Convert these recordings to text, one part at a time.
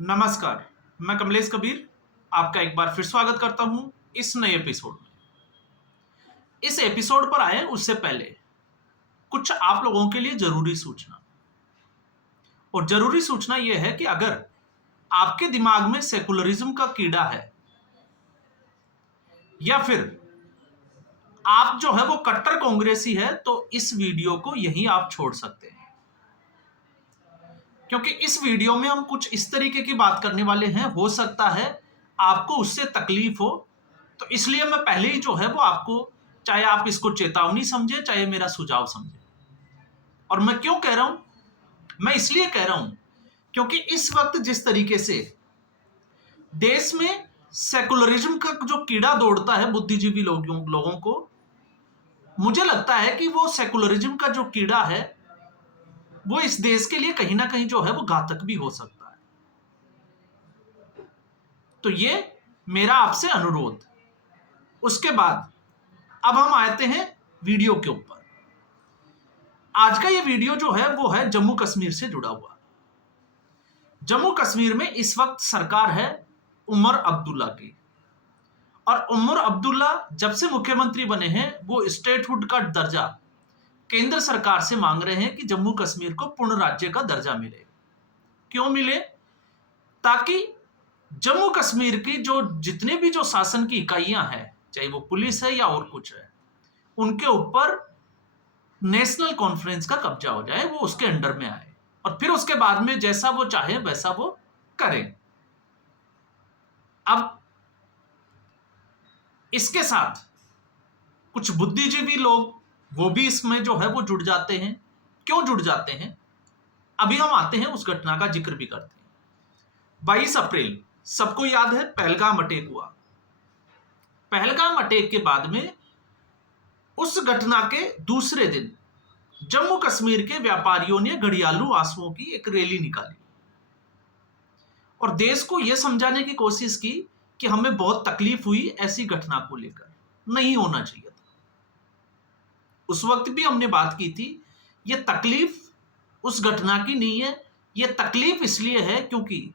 नमस्कार, मैं कमलेश कबीर आपका एक बार फिर स्वागत करता हूं इस नए एपिसोड में। इस एपिसोड पर आए उससे पहले कुछ आप लोगों के लिए जरूरी सूचना। और जरूरी सूचना यह है कि अगर आपके दिमाग में सेकुलरिज्म का कीड़ा है या फिर आप जो है वो कट्टर कांग्रेसी है, तो इस वीडियो को यहीं आप छोड़ सकते हैं, क्योंकि इस वीडियो में हम कुछ इस तरीके की बात करने वाले हैं, हो सकता है आपको उससे तकलीफ हो। तो इसलिए मैं पहले ही जो है वो आपको, चाहे आप इसको चेतावनी समझे चाहे मेरा सुझाव समझे। और मैं क्यों कह रहा हूं? मैं इसलिए कह रहा हूं क्योंकि इस वक्त जिस तरीके से देश में सेकुलरिज्म का जो कीड़ा दौड़ता है बुद्धिजीवी लोगों को, मुझे लगता है कि वो सेकुलरिज्म का जो कीड़ा है वो इस देश के लिए कहीं ना कहीं जो है वो घातक भी हो सकता है। तो ये मेरा आपसे अनुरोध। उसके बाद अब हम आते हैं वीडियो के ऊपर। आज का ये वीडियो जो है वो है जम्मू कश्मीर से जुड़ा हुआ। जम्मू कश्मीर में इस वक्त सरकार है उमर अब्दुल्ला की, और उमर अब्दुल्ला जब से मुख्यमंत्री बने हैं वो स्टेटहुड का दर्जा केंद्र सरकार से मांग रहे हैं कि जम्मू कश्मीर को पूर्ण राज्य का दर्जा मिले। क्यों मिले? ताकि जम्मू कश्मीर की जो जितने भी जो शासन की इकाइयां हैं, चाहे वो पुलिस है या और कुछ है, उनके ऊपर नेशनल कॉन्फ्रेंस का कब्जा हो जाए, वो उसके अंडर में आए और फिर उसके बाद में जैसा वो चाहे वैसा वो करें। अब इसके साथ कुछ बुद्धिजीवी लोग वो भी इसमें जो है वो जुड़ जाते हैं। क्यों जुड़ जाते हैं? अभी हम आते हैं उस घटना का जिक्र भी करते हैं। 22 अप्रैल सबको याद है, पहलगाम अटैक हुआ। पहलगाम अटैक के बाद में उस घटना के दूसरे दिन जम्मू कश्मीर के व्यापारियों ने घड़ियालू आंसुओं की एक रैली निकाली और देश को यह समझाने की कोशिश की कि हमें बहुत तकलीफ हुई ऐसी घटना को लेकर, नहीं होना चाहिए था। उस वक्त भी हमने बात की थी, यह तकलीफ उस घटना की नहीं है, यह तकलीफ इसलिए है क्योंकि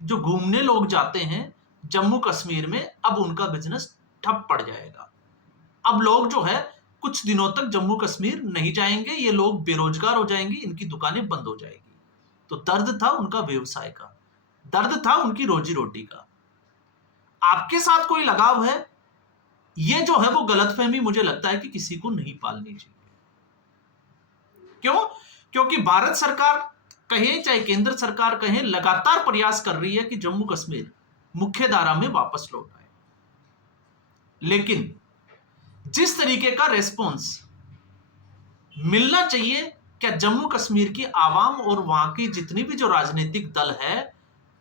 जो घूमने लोग जाते हैं जम्मू कश्मीर में, अब उनका बिजनेस ठप पड़ जाएगा। अब लोग जो है कुछ दिनों तक जम्मू कश्मीर नहीं जाएंगे, ये लोग बेरोजगार हो जाएंगे, इनकी दुकानें बंद हो जाएगी। तो दर्द था उनका व्यवसाय का, दर्द था उनकी रोजी रोटी का। आपके साथ कोई लगाव है, ये जो है वो गलतफहमी मुझे लगता है कि किसी को नहीं पालनी चाहिए। क्यों? क्योंकि भारत सरकार कहे चाहे केंद्र सरकार कहे, लगातार प्रयास कर रही है कि जम्मू कश्मीर मुख्य धारा में वापस लौट आए। लेकिन जिस तरीके का रेस्पॉन्स मिलना चाहिए, क्या जम्मू कश्मीर की आवाम और वहां की जितनी भी जो राजनीतिक दल है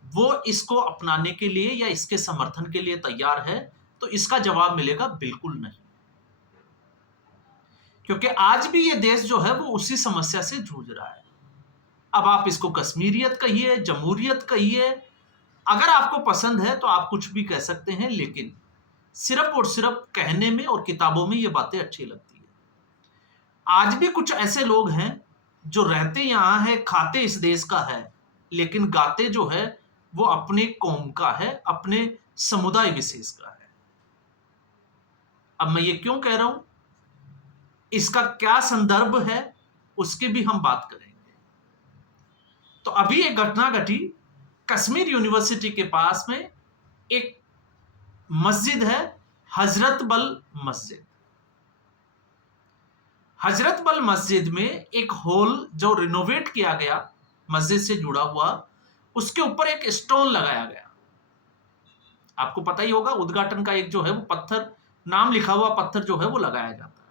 वो इसको अपनाने के लिए या इसके समर्थन के लिए तैयार है? तो इसका जवाब मिलेगा बिल्कुल नहीं। क्योंकि आज भी ये देश जो है वो उसी समस्या से जूझ रहा है। अब आप इसको कश्मीरियत कहिए, जमहूरियत कहिए, अगर आपको पसंद है तो आप कुछ भी कह सकते हैं, लेकिन सिर्फ और सिर्फ कहने में और किताबों में ये बातें अच्छी लगती है। आज भी कुछ ऐसे लोग हैं जो रहते यहां है, खाते इस देश का है, लेकिन गाते जो है वो अपने कौम का है, अपने समुदाय विशेष का है। अब मैं ये क्यों कह रहा हूं, इसका क्या संदर्भ है, उसकी भी हम बात करेंगे। तो अभी एक घटना घटी कश्मीर यूनिवर्सिटी के पास में, एक मस्जिद है हजरत बल मस्जिद। हजरत बल मस्जिद में एक हॉल जो रिनोवेट किया गया मस्जिद से जुड़ा हुआ, उसके ऊपर एक स्टोन लगाया गया। आपको पता ही होगा, उद्घाटन का एक जो है वो पत्थर, नाम लिखा हुआ पत्थर जो है वो लगाया जाता है।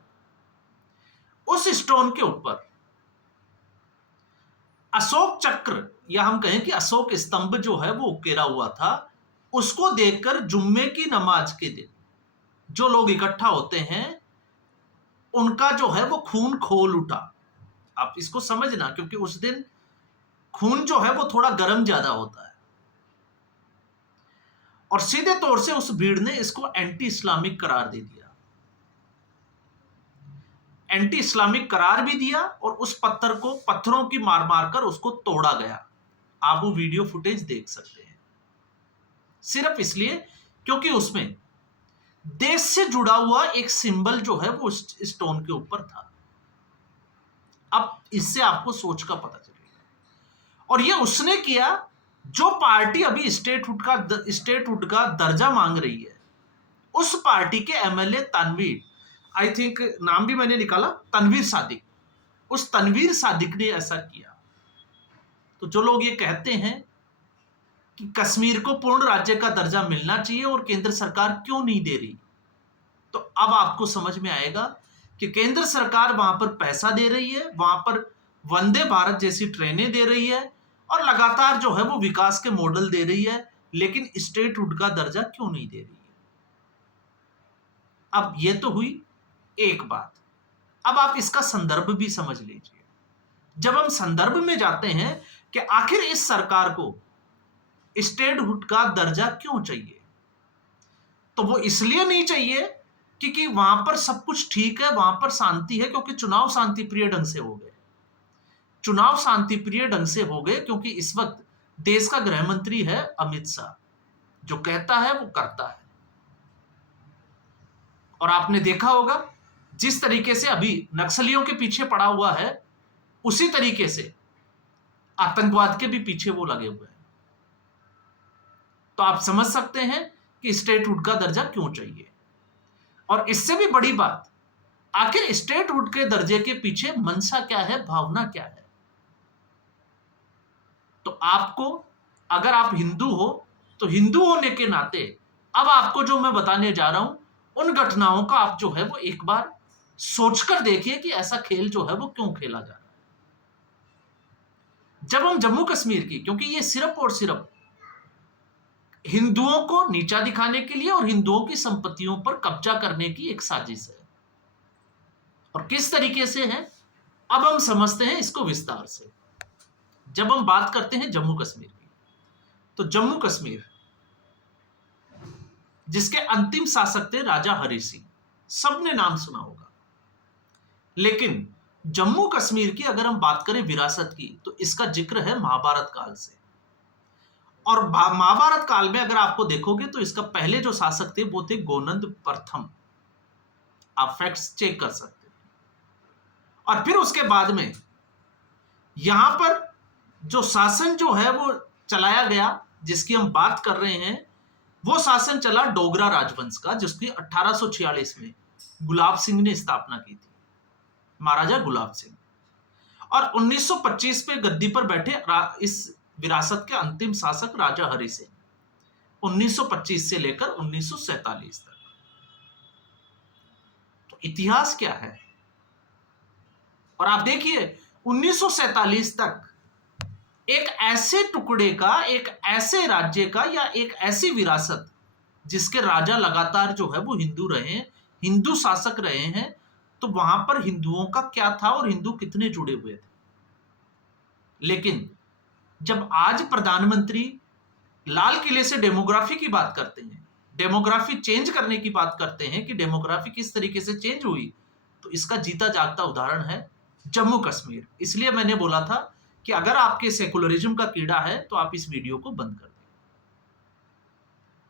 उस स्टोन के ऊपर अशोक चक्र या हम कहें कि अशोक स्तंभ जो है वो उकेरा हुआ था। उसको देखकर जुम्मे की नमाज के दिन जो लोग इकट्ठा होते हैं उनका जो है वो खून खोल उठा। आप इसको समझना, क्योंकि उस दिन खून जो है वो थोड़ा गर्म ज्यादा होता है, और सीधे तौर से उस भीड़ ने इसको एंटी इस्लामिक करार दे दिया। एंटी इस्लामिक करार भी दिया और उस पत्थर को पत्थरों की मार मार कर उसको तोड़ा गया। आप वो वीडियो फुटेज देख सकते हैं, सिर्फ इसलिए क्योंकि उसमें देश से जुड़ा हुआ एक सिंबल जो है वो स्टोन के ऊपर था। अब इससे आपको सोच का पता चलेगा। और ये उसने किया जो पार्टी अभी स्टेटहुड का दर्जा मांग रही है, उस पार्टी के एमएलए तनवीर, आई थिंक नाम भी मैंने निकाला, तनवीर सादिक, उस तनवीर सादिक ने ऐसा किया। तो जो लोग ये कहते हैं कि कश्मीर को पूर्ण राज्य का दर्जा मिलना चाहिए और केंद्र सरकार क्यों नहीं दे रही, तो अब आपको समझ में आएगा कि केंद्र सरकार वहां पर पैसा दे रही है, वहां पर वंदे भारत जैसी ट्रेनें दे रही है और लगातार जो है वो विकास के मॉडल दे रही है, लेकिन स्टेटहुड का दर्जा क्यों नहीं दे रही है। अब ये तो हुई एक बात। अब आप इसका संदर्भ भी समझ लीजिए। जब हम संदर्भ में जाते हैं कि आखिर इस सरकार को स्टेटहुड का दर्जा क्यों चाहिए, तो वो इसलिए नहीं चाहिए क्योंकि वहां पर सब कुछ ठीक है, वहां पर शांति है, क्योंकि चुनाव शांतिप्रिय ढंग से हो गए। चुनाव शांतिप्रिय ढंग से हो गए क्योंकि इस वक्त देश का गृह मंत्री है अमित शाह, जो कहता है वो करता है। और आपने देखा होगा जिस तरीके से अभी नक्सलियों के पीछे पड़ा हुआ है, उसी तरीके से आतंकवाद के भी पीछे वो लगे हुए हैं। तो आप समझ सकते हैं कि स्टेटहुड का दर्जा क्यों चाहिए। और इससे भी बड़ी बात, आखिर स्टेटहुड के दर्जे के पीछे मंशा क्या है, भावना क्या है। तो आपको, अगर आप हिंदू हो तो हिंदू होने के नाते अब आपको जो मैं बताने जा रहा हूं, उन घटनाओं का आप जो है वो एक बार सोचकर देखिए कि ऐसा खेल जो है वो क्यों खेला जा रहा है। जब हम जम्मू कश्मीर की, क्योंकि ये सिर्फ और सिर्फ हिंदुओं को नीचा दिखाने के लिए और हिंदुओं की संपत्तियों पर कब्जा करने की एक साजिश है, और किस तरीके से है अब हम समझते हैं इसको विस्तार से। जब हम बात करते हैं जम्मू कश्मीर की, तो जम्मू कश्मीर जिसके अंतिम शासक थे राजा हरि सिंह, सबने नाम सुना होगा। लेकिन जम्मू कश्मीर की अगर हम बात करें विरासत की, तो इसका जिक्र है महाभारत काल से। और महाभारत काल में अगर आपको देखोगे तो इसका पहले जो शासक थे वो थे गोनंद प्रथम। आप फैक्ट्स चेक कर सकते हैं। और फिर उसके बाद में यहां पर जो शासन जो है वो चलाया गया, जिसकी हम बात कर रहे हैं, वो शासन चला डोगरा राजवंश का, जिसकी 1846 में गुलाब सिंह ने स्थापना की थी, महाराजा गुलाब सिंह। और 1925 पे गद्दी पर बैठे इस विरासत के अंतिम शासक राजा हरि सिंह, 1925 से लेकर 1947 तक। तो इतिहास क्या है, और आप देखिए 1947 तक एक ऐसे टुकड़े का, एक ऐसे राज्य का, या एक ऐसी विरासत जिसके राजा लगातार जो है वो हिंदू रहे हैं, हिंदू शासक रहे हैं, तो वहां पर हिंदुओं का क्या था और हिंदू कितने जुड़े हुए थे। लेकिन जब आज प्रधानमंत्री लाल किले से डेमोग्राफी की बात करते हैं, डेमोग्राफी चेंज करने की बात करते हैं कि डेमोग्राफी किस तरीके से चेंज हुई, तो इसका जीता जागता उदाहरण है जम्मू कश्मीर। इसलिए मैंने बोला था कि अगर आपके सेकुलरिज्म का कीड़ा है तो आप इस वीडियो को बंद कर दें।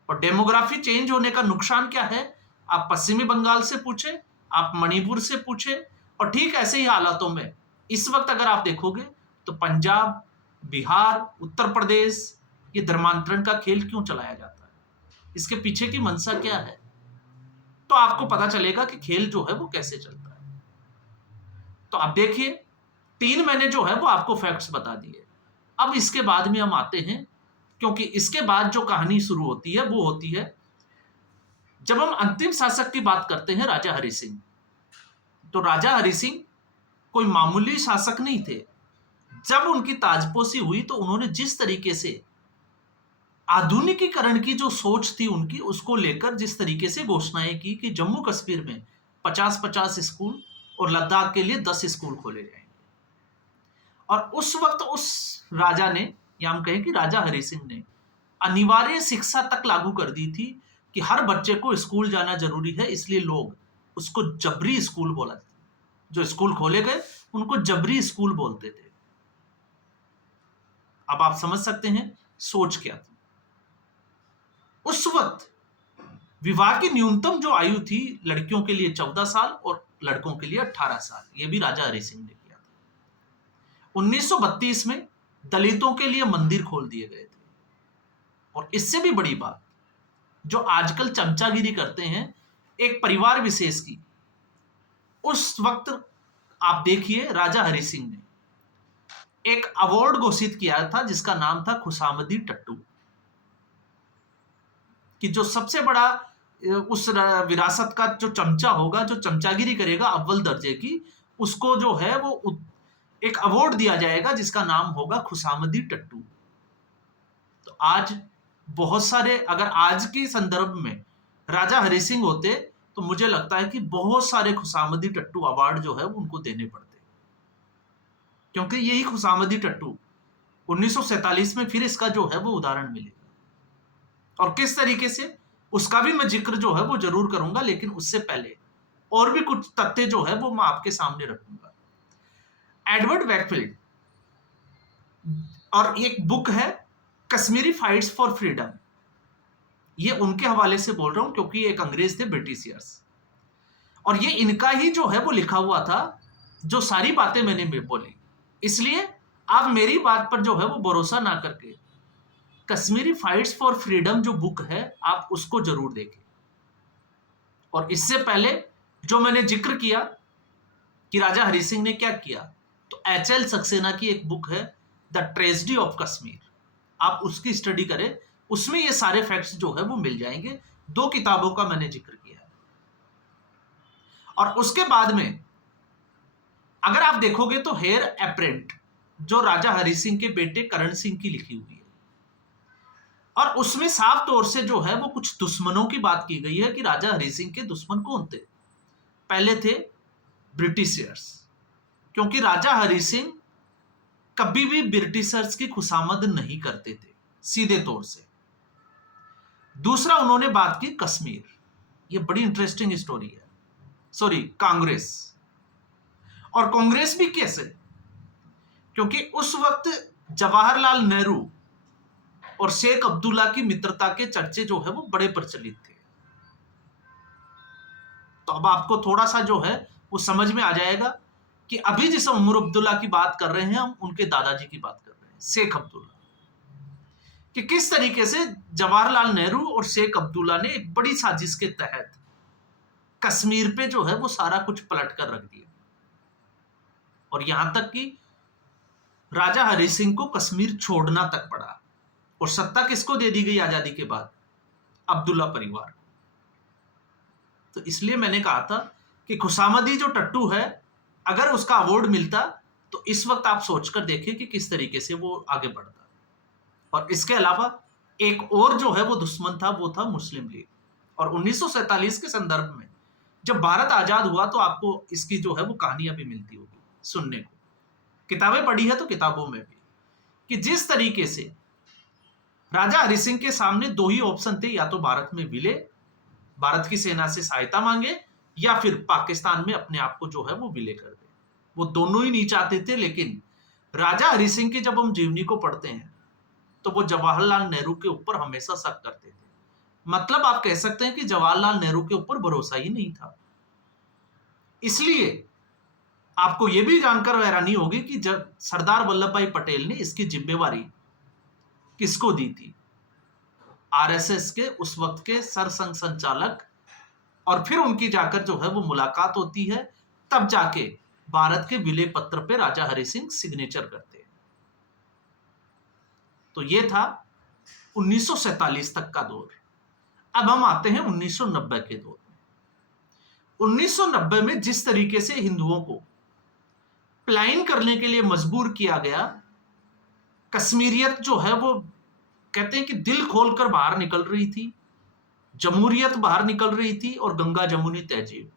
और डेमोग्राफी चेंज होने का नुकसान क्या है, आप पश्चिमी बंगाल से पूछे, आप मणिपुर से पूछे, और ठीक ऐसे ही हालातों में इस वक्त अगर आप देखोगे तो पंजाब, बिहार, उत्तर प्रदेश, ये धर्मांतरण का खेल क्यों चलाया जाता है, इसके पीछे की मंशा क्या है, तो आपको पता चलेगा कि खेल जो है वो कैसे चलता है। तो आप देखिए 3 मैंने जो है वो आपको फैक्ट्स बता दिए। अब इसके बाद में हम आते हैं, क्योंकि इसके बाद जो कहानी शुरू होती है वो होती है जब हम अंतिम शासक की बात करते हैं राजा हरि सिंह। तो राजा हरि सिंह कोई मामूली शासक नहीं थे। जब उनकी ताजपोशी हुई तो उन्होंने जिस तरीके से आधुनिकीकरण की जो सोच थी उनकी, उसको लेकर जिस तरीके से घोषणाएं की कि जम्मू कश्मीर में 50-50 स्कूल और लद्दाख के लिए 10 स्कूल खोले जाएंगे। और उस वक्त उस राजा ने, या हम कहें कि राजा हरि सिंह ने, अनिवार्य शिक्षा तक लागू कर दी थी कि हर बच्चे को स्कूल जाना जरूरी है। इसलिए लोग उसको जबरी स्कूल बोला, जो स्कूल खोले गए उनको जबरी स्कूल बोलते थे। अब आप समझ सकते हैं सोच क्या थी। उस वक्त विवाह की न्यूनतम जो आयु थी लड़कियों के लिए 14 साल और लड़कों के लिए 18 साल। यह भी राजा हरि सिंह ने किया था। 1932 में दलितों के लिए मंदिर खोल दिए गए थे। और इससे भी बड़ी बात, जो आजकल चमचागिरी करते हैं एक परिवार विशेष की, उस वक्त आप देखिए राजा हरि सिंह ने एक अवार्ड घोषित किया था जिसका नाम था खुशामदी टट्टू, कि जो सबसे बड़ा उस विरासत का जो चमचा होगा, जो चमचागिरी करेगा अव्वल दर्जे की, उसको जो है वो एक अवार्ड दिया जाएगा जिसका नाम होगा खुशामदी टट्टू। तो आज बहुत सारे, अगर आज के संदर्भ में राजा हरि सिंह होते तो मुझे लगता है कि बहुत सारे खुशामदी टट्टू अवार्ड जो है वो उनको देने पड़ते, क्योंकि यही खुशामदी टट्टू 1947 में फिर इसका जो है वो उदाहरण मिलेगा। और किस तरीके से उसका भी मैं जिक्र जो है वो जरूर करूंगा, लेकिन उससे पहले और भी कुछ तथ्य जो है वो मैं आपके सामने रखूंगा। एडवर्ड वैकफील्ड और एक बुक है कश्मीरी फाइट्स फॉर फ्रीडम, ये उनके हवाले से बोल रहा हूं क्योंकि एक अंग्रेज थे, ब्रिटिशियर्स, और ये इनका ही जो है वो लिखा हुआ था जो सारी बातें मैंने बोली। इसलिए आप मेरी बात पर जो है वो भरोसा ना करके कश्मीरी फाइट्स फॉर फ्रीडम जो बुक है आप उसको जरूर देखें। और इससे पहले जो मैंने जिक्र किया कि राजा हरि सिंह ने क्या किया, तो एच.एल. सक्सेना की एक बुक है द ट्रेजेडी ऑफ कश्मीर, आप उसकी स्टडी करें, उसमें ये सारे फैक्ट्स जो है वो मिल जाएंगे। 2 किताबों का मैंने जिक्र किया है। और उसके बाद में अगर आप देखोगे तो हेयर एप्रेंट जो राजा हरि सिंह के बेटे करण सिंह की लिखी हुई है, और उसमें साफ तौर से जो है वो कुछ दुश्मनों की बात की गई है कि राजा हरि सिंह के दुश्मन कौन थे। पहले थे ब्रिटिशर्स, क्योंकि राजा हरि सिंह कभी भी ब्रिटिशर्स की खुशामद नहीं करते थे सीधे तौर से। दूसरा उन्होंने बात की कश्मीर, ये बड़ी इंटरेस्टिंग स्टोरी है। सॉरी, कांग्रेस। और कांग्रेस भी कैसे, क्योंकि उस वक्त जवाहरलाल नेहरू और शेख अब्दुल्ला की मित्रता के चर्चे जो है वो बड़े प्रचलित थे। तो अब आपको थोड़ा सा जो है वो समझ में आ जाएगा कि अभी जिस उमर अब्दुल्ला की बात कर रहे हैं हम उनके दादाजी की बात कर रहे हैं, शेख अब्दुल्ला, कि किस तरीके से जवाहरलाल नेहरू और शेख अब्दुल्ला ने एक बड़ी साजिश के तहत कश्मीर पे जो है वो सारा कुछ पलट कर रख दिया। और यहां तक कि राजा हरि सिंह को कश्मीर छोड़ना तक पड़ा। और सत्ता किसको दे दी गई आजादी के बाद? अब्दुल्ला परिवार। तो इसलिए मैंने कहा था कि खुशामदी जो टट्टू है, अगर उसका अवार्ड मिलता तो इस वक्त आप सोचकर देखिए कि किस तरीके से वो आगे बढ़ता। और इसके अलावा एक और जो है वो दुश्मन था, वो था मुस्लिम लीग। और 1947 के संदर्भ में जब भारत आजाद हुआ तो आपको इसकी जो है वो कहानियां भी मिलती होगी सुनने को, किताबें पढ़ी है तो किताबों में भी, कि जिस तरीके से राजा हरि सिंह के सामने 2 ही ऑप्शन थे, या तो भारत में विले, भारत की सेना से सहायता मांगे, या फिर पाकिस्तान में अपने आप को जो है वो विले कर दे। वो दोनों ही नहीं चाहते थे। लेकिन राजा हरि सिंह की जब हम जीवनी को पढ़ते हैं तो वो जवाहरलाल नेहरू के ऊपर हमेशा शक करते थे। मतलब आप कह सकते हैं कि जवाहरलाल नेहरू के ऊपर भरोसा ही नहीं था। इसलिए आपको यह भी जानकर हैरानी होगी कि जब सरदार वल्लभ भाई पटेल ने इसकी जिम्मेवारी किसको दी थी? आरएसएस के उस वक्त के सरसंघ संचालक, और फिर उनकी जाकर जो है वो मुलाकात होती है, तब जाके भारत के विलय पत्र पे राजा हरि सिंह सिग्नेचर करते हैं। तो ये था 1947 तक का दौर। अब हम आते हैं 1990 के दौर में। 1990 में जिस तरीके से हिंदुओं को पलायन करने के लिए मजबूर किया गया, कश्मीरियत जो है वो कहते हैं कि दिल खोलकर बाहर निकल रही थी, जमहूरियत बाहर निकल रही थी, और गंगा जमुनी तहजीब,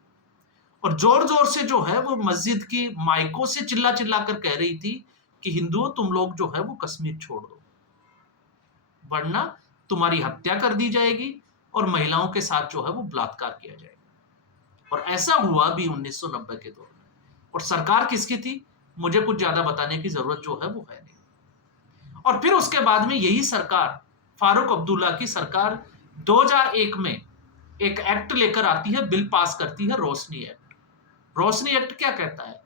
और जोर जोर से जो है वो मस्जिद की माइकों से चिल्ला चिल्ला कर कह रही थी कि हिंदुओं तुम लोग जो है वो कश्मीर छोड़ दो, वरना तुम्हारी हत्या कर दी जाएगी और महिलाओं के साथ जो है वो बलात्कार किया जाएगा। और ऐसा हुआ भी 1990 के दौर में। और सरकार किसकी थी मुझे कुछ ज्यादा बताने की जरूरत जो है वो है नहीं। और फिर उसके बाद में यही सरकार, फारूक अब्दुल्ला की सरकार 2001 में एक एक्ट लेकर आती है, बिल पास करती है, रोशनी एक्ट। रोशनी एक्ट क्या कहता है?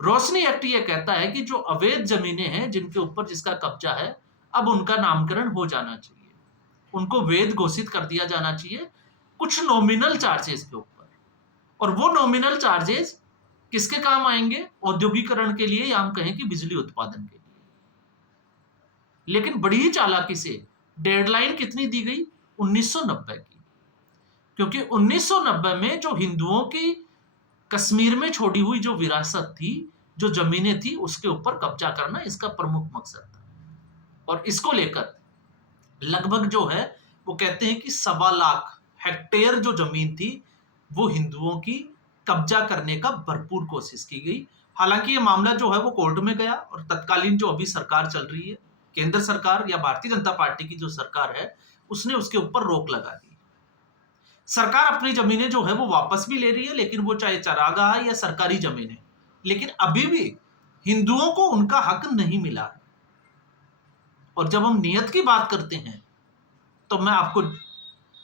रोशनी एक्ट ये कहता है कि जो अवैध जमीनें हैं जिनके ऊपर जिसका कब्जा है, अब उनका नामकरण हो जाना चाहिए, उनको वैध घोषित कर दिया जाना चाहिए कुछ नॉमिनल चार्जेस के ऊपर। और वो नॉमिनल चार्जेस किसके काम आएंगे? औद्योगिकरण के लिए, या हम कहें कि बिजली उत्पादन के लिए। लेकिन बड़ी ही चालाकी से डेडलाइन कितनी दी गई? 1990 की, क्योंकि 1990 में जो हिंदुओं की कश्मीर में छोड़ी हुई जो विरासत थी, जो जमीनें थी, उसके ऊपर कब्जा करना इसका प्रमुख मकसद था। और इसको लेकर लगभग जो है वो कहते हैं कि 1.25 लाख हेक्टेयर जो जमीन थी वो हिंदुओं की कब्जा करने का भरपूर कोशिश की गई। हालांकि ये मामला जो है वो कोर्ट में गया और तत्कालीन जो अभी सरकार चल रही है, केंद्र सरकार या भारतीय जनता पार्टी की जो सरकार है, उसने उसके ऊपर रोक लगा दी। सरकार अपनी जमीनें जो है वो वापस भी ले रही है, लेकिन वो चाहे चरागाह या सरकारी जमीनें, लेकिन अभी भी हिंदुओं को उनका हक नहीं मिला है। और जब हम नियत की बात करते हैं तो मैं आपको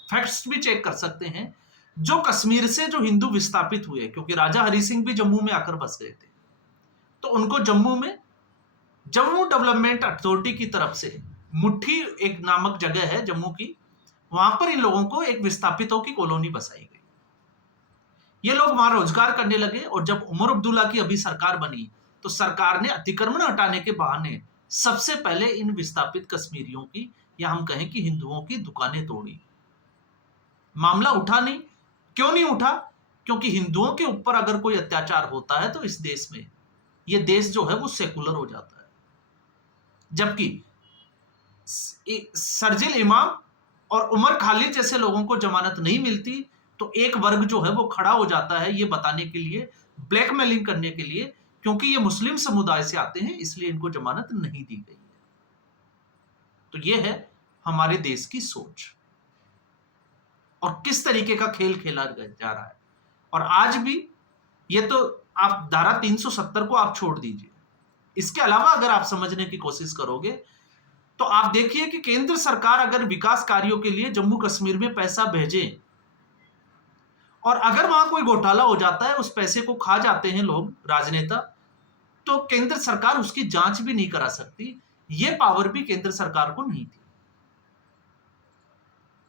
फैक्ट्स भी चेक कर सकते हैं। जो कश्मीर से जो हिंदू विस्थापित हुए, क्योंकि राजा हरि सिंह भी जम्मू में आकर बस गए थे, तो उनको जम्मू में जम्मू डेवलपमेंट अथॉरिटी की तरफ से मुट्ठी एक नामक जगह है जम्मू की, वहां पर इन लोगों को एक विस्थापितों की कॉलोनी बसाई गई। ये लोग वहां रोजगार करने लगे। और जब उमर अब्दुल्ला की अभी सरकार बनी तो सरकार ने अतिक्रमण हटाने के बहाने सबसे पहले इन विस्थापित कश्मीरियों की, या हम कहें कि हिंदुओं की दुकानें तोड़ी। मामला उठा नहीं। क्यों नहीं उठा? क्योंकि हिंदुओं के ऊपर अगर कोई अत्याचार होता है तो इस देश में, ये देश जो है वो सेकुलर हो जाता है। जबकि शर्जिल इमाम और उमर खालिद जैसे लोगों को जमानत नहीं मिलती तो एक वर्ग जो है वो खड़ा हो जाता है ये बताने के लिए, ब्लैकमेलिंग करने के लिए, क्योंकि ये मुस्लिम समुदाय से आते हैं इसलिए इनको जमानत नहीं दी गई है। तो ये है हमारे देश की सोच और किस तरीके का खेल खेला जा रहा है। और आज भी ये तो आप धारा 370 को आप छोड़ दीजिए, इसके अलावा अगर आप समझने की कोशिश करोगे तो आप देखिए कि केंद्र सरकार अगर विकास कार्यों के लिए जम्मू कश्मीर में पैसा भेजे और अगर वहां कोई घोटाला हो जाता है, उस पैसे को खा जाते हैं लोग, राजनेता, तो केंद्र सरकार उसकी जांच भी नहीं करा सकती। यह पावर भी केंद्र सरकार को नहीं थी।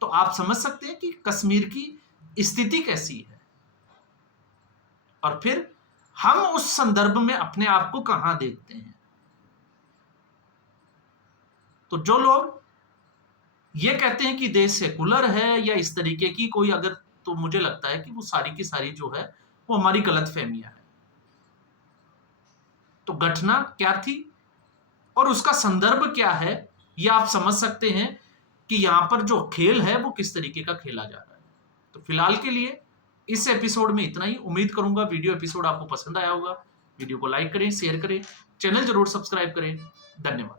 तो आप समझ सकते हैं कि कश्मीर की स्थिति कैसी है। और फिर हम उस संदर्भ में अपने आप को कहां देखते हैं। तो जो लोग ये कहते हैं कि देश सेकुलर है या इस तरीके की कोई अगर, तो मुझे लगता है कि वो सारी की सारी जो है वो हमारी गलतफहमियां है। तो घटना क्या थी और उसका संदर्भ क्या है, ये आप समझ सकते हैं कि यहां पर जो खेल है वो किस तरीके का खेला जा रहा है। तो फिलहाल के लिए इस एपिसोड में इतना ही। उम्मीद करूंगा वीडियो एपिसोड आपको पसंद आया होगा। वीडियो को लाइक करें, शेयर करें, चैनल जरूर सब्सक्राइब करें। धन्यवाद।